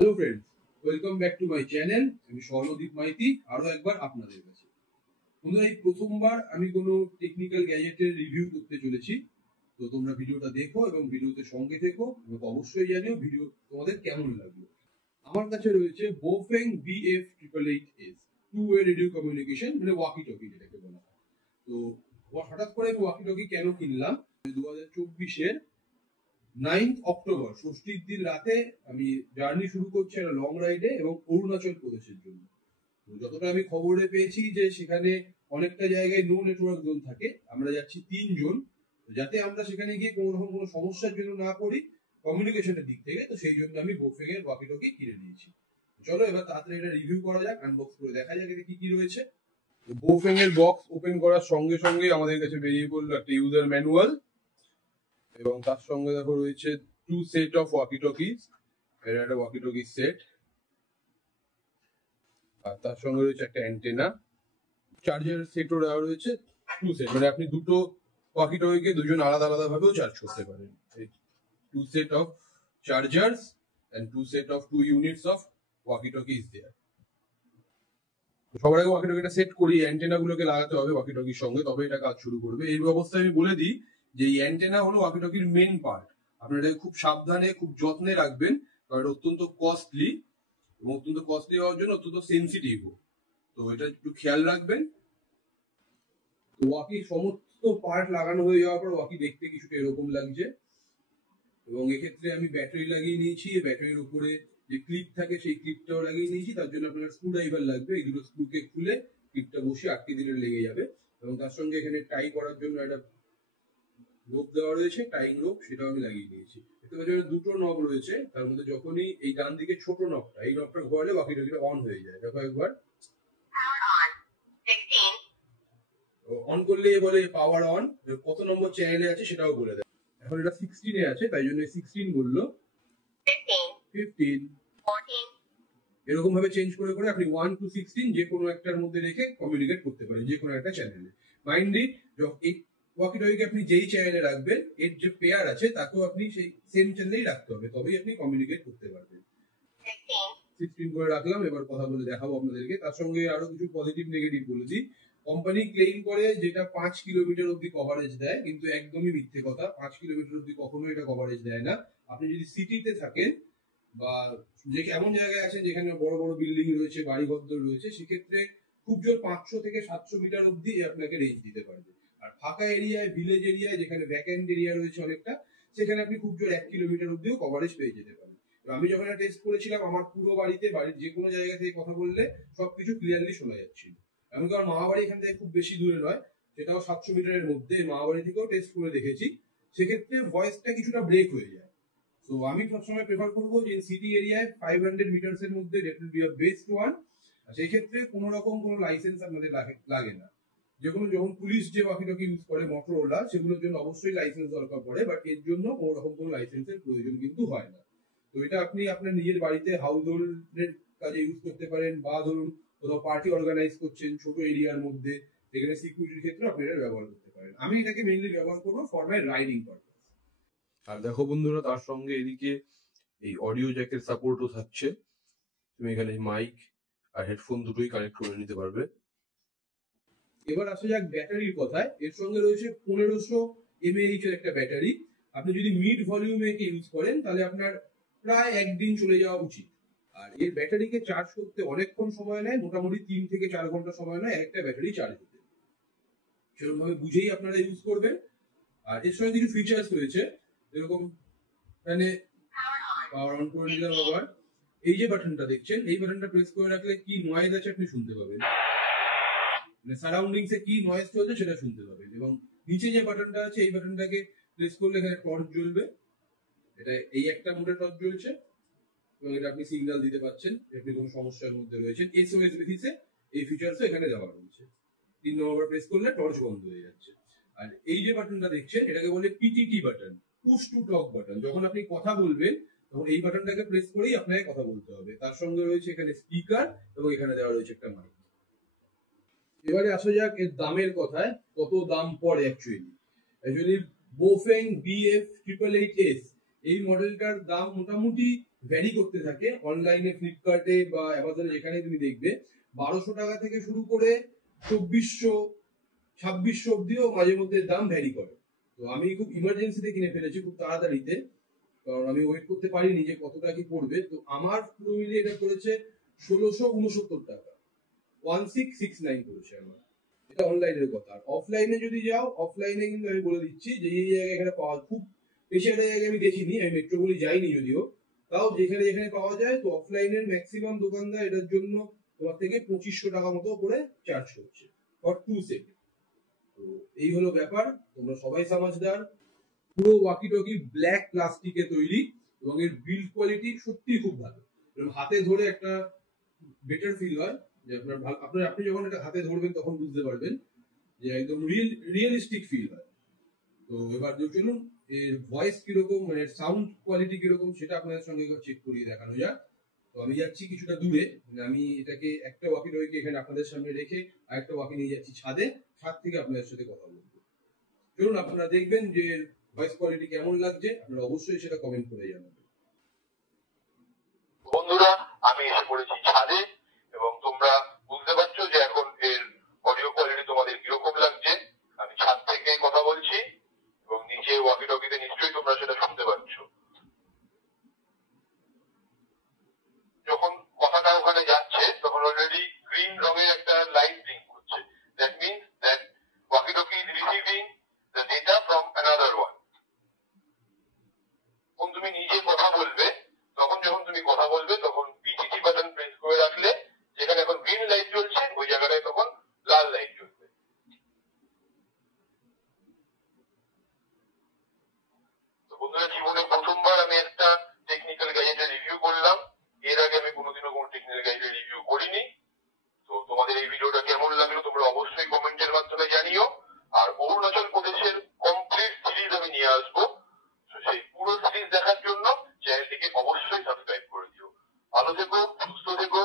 Hello friends, welcome back to my channel. আমি স্বর্ণদীপ মাইতি আরো একবার আপনাদের কাছে। বন্ধুরা, এই প্রথমবার আমি কোনো টেকনিক্যাল গ্যাজেটের রিভিউ করতে চলেছি। তো তোমরা ভিডিওটা দেখো এবং ভিডিওতে সঙ্গে থেকো এবং অবশ্যই জানিও ভিডিও তোমাদের কেমন লাগলো। আমার কাছে রয়েছে Baofeng BF888S, two way radio communication, মানে ওয়াকি টকি যেটাকে বলা হয়। তো হঠাৎ করে আমি ওয়াকি টকি কেন কিনলাম, 2024-এর 9 অক্টোবর ষষ্ঠীর দিন রাতে আমি জার্নি শুরু করছি একটা লং রাইডে এবং অরুণাচল প্রদেশের জন্য। যতটা আমি খবরে পেয়েছি যে সেখানে অনেকটা জায়গায় নো নেটওয়ার্ক জোন থাকে। আমরা যাচ্ছি 3 জন, যাতে আমরা সেখানে গিয়ে কোনো রকম কোনো সমস্যার জন্য না পড়ি কমিউনিকেশনের দিক থেকে। তো সেই জন্য আমি বোফেং এর ওয়াকি টকি কিনে নিয়েছি। চলো এবার তাড়াতাড়ি এটা রিভিউ করা যাক, আনবক্স করে দেখা যাক এতে কি কি রয়েছে। বোফেং এর বক্স ওপেন করার সঙ্গে সঙ্গে আমাদের কাছে বেরিয়ে পড়লো একটা ইউজার ম্যানুয়াল এবং তার সঙ্গে দেখো রয়েছে 2 সেট অফ ওয়াকি টকিজ। এটা একটা ওয়াকি টকি সেট, আর তার সঙ্গে রয়েছে একটা অ্যান্টেনা। চার্জার সেটও দেওয়া রয়েছে 2 সেট, মানে আপনি দুটো ওয়াকি টকিকে দুজন আলাদা আলাদা ভাবেও চার্জ করতে পারেন। 2 set of chargers and 2 set of 2 units of walkie talkie is there. সবার আগে ওয়াকি টকিটা সেট করি, অ্যান্টেনা গুলোকে লাগাতে হবে ওয়াকি টকির সঙ্গে, তবে এটা কাজ শুরু করবে। এই অবস্থায় আমি বলে দিই যে এই অ্যান্টেনা হলো ওয়াকি টকির মেন পার্ট। আপনারা এটাকে খুব সাবধানে খুব যত্নে রাখবেন, কারণ এটা অত্যন্ত কস্টলি এবং অত্যন্ত কস্টলি হওয়ার জন্য অত্যন্ত সেন্সিটিভ। তো এটা একটু খেয়াল রাখবেন। তো ওয়াকি সমস্ত পার্ট লাগানো হয়ে যাওয়ার পর ওয়াকি দেখতে কিছুটা এরকম লাগছে এবং এক্ষেত্রে আমি ব্যাটারি লাগিয়ে নিয়েছি। এই ব্যাটারির উপরে যে ক্লিপ থাকে সেই ক্লিপটাও লাগিয়ে নিয়েছি। তার জন্য আপনার স্ক্রু ড্রাইভার লাগবে। এই দুটো স্ক্রুকে খুলে ক্লিপটা বসে আটকে দিলে লেগে যাবে। এবং তার সঙ্গে এখানে টাই করার জন্য একটা রোপ দেওয়া রয়েছে, টাইং রোপ, সেটাও আমি লাগিয়ে দিয়েছি। দেখতে পাচ্ছেন দুটো নব রয়েছে, তার মধ্যে যখনই এই ডান দিকে ছোট নবটা, এই নবটা ঘোরালে ওয়াকি টকিটা অন হয়ে যায়। দেখো একবার অন করলে বলে পাওয়ার অন, কত নম্বর চ্যানেলে আছে সেটাও বলে দেয়। এখন এটা 16-এ আছে, তাই জন্য 16 বললো, 15, এরকম ভাবে চেঞ্জ করে করে আপনি 1 to 16 যে কোনো একটার মধ্যে রেখে কমিউনিকেট করতে পারেন যে কোনো একটা চ্যানেলে। মাইন্ডলি এই ওয়াকি টকিকে আপনি যেই চ্যানেলে রাখবেন, এর যে পেয়ার আছে তাকেও আপনি সেই সেম চ্যানেলেই রাখতে হবে, তবেই আপনি কমিউনিকেট করতে পারবেন। 16 করে রাখলাম, এবার কথা বলে দেখাবো আপনাদেরকে। তার সঙ্গে আরো কিছু পজিটিভ নেগেটিভ বলে দিই। কোম্পানি ক্লেম করে যেটা 5 কিলোমিটার অব্দি কভারেজ দেয়, কিন্তু একদমই মিথ্যে কথা। 5 কিলোমিটার অব্দি কখনো এটা কভারেজ দেয় না। আপনি যদি সিটিতে থাকেন বা যে এমন জায়গায় আছেন যেখানে বড় বড় বিল্ডিং রয়েছে, বাড়ি ঘর রয়েছে, সেক্ষেত্রে খুব জোর 500 থেকে 700 মিটার অব্দি আপনাকে রেঞ্জ দিতে পারবে। আর ফাঁকা এরিয়ায়, ভিলেজ এরিয়ায়, যেখানে ভ্যাকেন্ট এরিয়া রয়েছে অনেকটা, সেখানে আপনি খুব জোর 1 কিলোমিটার অব্দিও কভারেজ পেয়ে যেতে পারেন। আমি যখন টেস্ট করেছিলাম, আমার পুরো বাড়িতে, বাড়ির যে কোনো জায়গা থেকে কথা বললে সবকিছু ক্লিয়ারলি শোনা যাচ্ছিল। এমনকি আমার মামাবাড়ি এখান থেকে খুব বেশি দূরে নয়, সেটাও 700 মিটারের মধ্যে। মামাবাড়ি থেকেও টেস্ট করে দেখেছি, সেক্ষেত্রে ভয়েসটা কিছুটা ব্রেক হয়ে যায়। তো আমি সবসময় প্রেফার করবো যে সিটি এরিয়ায় 500 মিটার্স এর মধ্যে that will be a best one. সেই ক্ষেত্রে কোনো রকম কোনো লাইসেন্স আপনাদের লাগে না। যখন পুলিশ যে ওয়াকি টকি ইউজ করে মোটরোলা, সেগুলোর জন্য অবশ্যই লাইসেন্স দরকার পড়ে, বাট এর জন্য কোনো রকম কোনো লাইসেন্সের প্রয়োজন কিন্তু হয় না। তো এটা আপনি আপনার নিজের বাড়িতে হাউস হোল্ডের কাজে ইউজ করতে পারেন, বা ধরুন কোথাও পার্টি অর্গানাইজ করছেন ছোট এরিয়ার মধ্যে, সেখানে সিকিউরিটির ক্ষেত্রে আপনি এটা ব্যবহার করতে পারেন। আমি এটাকে মেইনলি ব্যবহার করবো ফর মাই রাইডিং পারপাস। আর দেখো বন্ধুরা, তার সঙ্গে এদিকে এই অডিও জ্যাকের সাপোর্টও থাকছে। তুমি এখানে মাইক আর হেডফোন দুটোই কানেক্ট করে নিতে পারবে। এবার আসা যাক ব্যাটারির কথায়। এর সঙ্গে রয়েছে 1500 mAh এর একটা ব্যাটারি। আপনি যদি মিড ভলিউমে ইউজ করেন তাহলে আপনার প্রায় একদিন চলে যাওয়া উচিত। আর এর ব্যাটারিকে চার্জ করতে অনেকক্ষণ সময় নেয়, মোটামুটি 3 থেকে 4 ঘন্টা সময় নেয় একটা ব্যাটারি চার্জ হতে। সেরকম ভাবে বুঝেই আপনারা ইউজ করবেন। আর এর সঙ্গে কিছু ফিচার্স রয়েছে, এরকম মানে পাওয়ার অন করে নিলাম। আবার এই যে বাটনটা দেখছেন, এই বাটনটা প্রেস করে রাখলে কি নয়েজ আছে আপনি শুনতে পাবেন, মানে সারাউন্ডিংস এ কি নয়েজ চলছে সেটা শুনতে পাবেন। এবং নিচে যে বাটনটা আছে, এই বাটনটাকে প্রেস করলে এখানে টর্চ জ্বলবে। এটা এই একটা মোডে টর্চ জ্বলছে এবং এটা আপনি সিগন্যাল দিতে পারছেন আপনি কোনো সমস্যার মধ্যে রয়েছেন। SOS বেসিসে এই ফিচারসও এখানে দেওয়া রয়েছে। 3 নম্বর প্রেস করলে টর্চ বন্ধ হয়ে যাচ্ছে। আর এই যে বাটনটা দেখছেন, এটাকে বলে PTT button, push to talk button. যখন আপনি কথা বলবেন তখন এই বাটনটাকে প্রেস করেই আপনাকে কথা বলতে হবে। তার সঙ্গে রয়েছে এখানে স্পিকার এবং এখানে দেওয়া রয়েছে একটা মাইক। এবারে আসা যাক এর দামের কথায়, কত দাম পড়ে অ্যাকচুয়ালি। বোফেং BF888S এই মডেলটার দাম মোটামুটি ভ্যারি করতে থাকে। অনলাইনে ফ্লিপকার্টে বা অ্যামাজনে যেখানে তুমি দেখবে 1200 টাকা থেকে শুরু করে 2400 2600 অব্দিও মাঝে মধ্যে দাম ভ্যারি করে। তো আমি খুব ইমার্জেন্সিতে কিনে ফেলেছি, খুব তাড়াতাড়িতে, কারণ আমি ওয়েট করতে পারিনি যে কতটা কি পড়বে। তো আমার পুরো মিলিয়ে এটা করেছে 1669 টাকা, 1669 করেছে আমার। এটা অনলাইনের কথা। আর অফলাইনে যদি যাও, অফলাইনে কিন্তু আমি বলে দিচ্ছি যে এই জায়গায় এখানে পাওয়া খুব বেশি একটা জায়গায় আমি দেখিনি, আমি মেট্রোপলি যাইনি যদিও, তাও যেখানে যেখানে পাওয়া যায়। তো অফলাইনের ম্যাক্সিমাম দোকানদার এটার জন্য তোমার থেকে 2500 টাকা মতো করে চার্জ করছে ফর 2 সেট। তো এই হলো ব্যাপার, তোমরা সবাই সমাজদার। পুরো ওয়াকি টকি ব্ল্যাক প্লাস্টিকে তৈরি এবং এর বিল্ড কোয়ালিটি সত্যি খুব ভালো। হাতে ধরে একটা বেটার ফিল হয় যে আপনি যখন এটা হাতে ধরবেন তখন বুঝতে পারবেন যে একদম রিয়েলিস্টিক ফিল হয়। তো এবার চলুন এর ভয়েস কিরকম, মানে সাউন্ড কোয়ালিটি কিরকম সেটা আপনাদের সঙ্গে চেক করিয়ে দেখানো যাক। তো আমি যাচ্ছি কিছুটা দূরে, মানে আমি এটাকে একটা ওয়াকি টকি এখানে আপনাদের সামনে রেখে আরেকটা ওয়াকি নিয়ে যাচ্ছি ছাদে, ছাদ থেকে আপনাদের সাথে কথা বলবো। চলুন আপনারা দেখবেন যে ভয়েস কোয়ালিটি কেমন লাগছে, আপনারা অবশ্যই সেটা কমেন্ট করে জানাবেন। বন্ধুরা, আমি এসে পড়েছি ছাদে এবং তোমরা বুঝতে পারছো যে এখন এর অডিও কোয়ালিটি তোমাদের কিরকম লাগছে। আমি ছাদ থেকে কথা বলছি এবং নিচে ওয়াকি টকিতে নিশ্চয়ই তোমরা সেটা শুনতে পাচ্ছ। যখন কথাটা ওখানে যাচ্ছে তখন অলরেডি গ্রিন রঙের একটা লাইট ব্লিঙ্ক করছে। That means that walkie talkie is receiving the data from another one. যখন তুমি নিজে কথা বলবে, যখন তুমি কথা বলবে তখন পিটিটি বাটন প্রেস করে রাখলে যেখানে এখন গ্রিন লাইট জ্বলছে ওই জায়গাটায় তখন লাল লাইট জ্বলবে। তো বন্ধুরা, জীবনে প্রথমবার আমি একটা টেকনিক্যাল গ্যাজেটের রিভিউ করলাম। এর আগে আমি কোনোদিনও কোনো টেকনিক্যাল গ্যাজেটের রিভিউ করিনি। তো তোমাদের এই ভিডিওটা কেমন লাগলো তোমরা অবশ্যই কমেন্টের মাধ্যমে জানিও। আর অরুণাচল প্রদেশের কমপ্লিট সিরিজ আমি নিয়ে আসবো। সেই পুরো সিরিজ দেখার জন্য চ্যানেলটিকে অবশ্যই সাবস্ক্রাইব করে দিও। ভালো থেকো, সুস্থ থেকো।